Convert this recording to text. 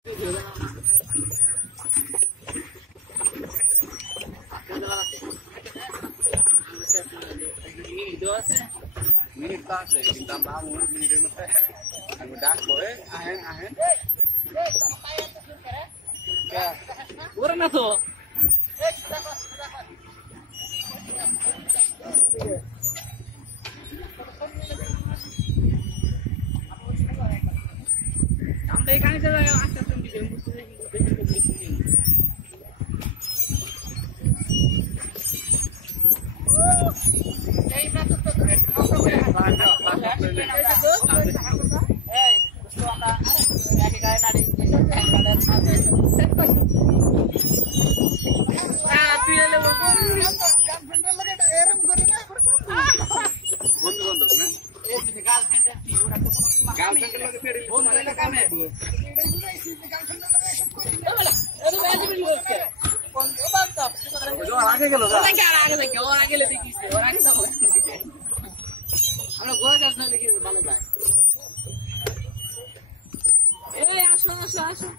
Minit pas kita bangun minit mesti anu dak boleh ahen ya urang atuh sampai kan itu yang asal pun dijemput আমরা গোয়া যাস না লিখে ভালো যায় এই আসো আসো আসো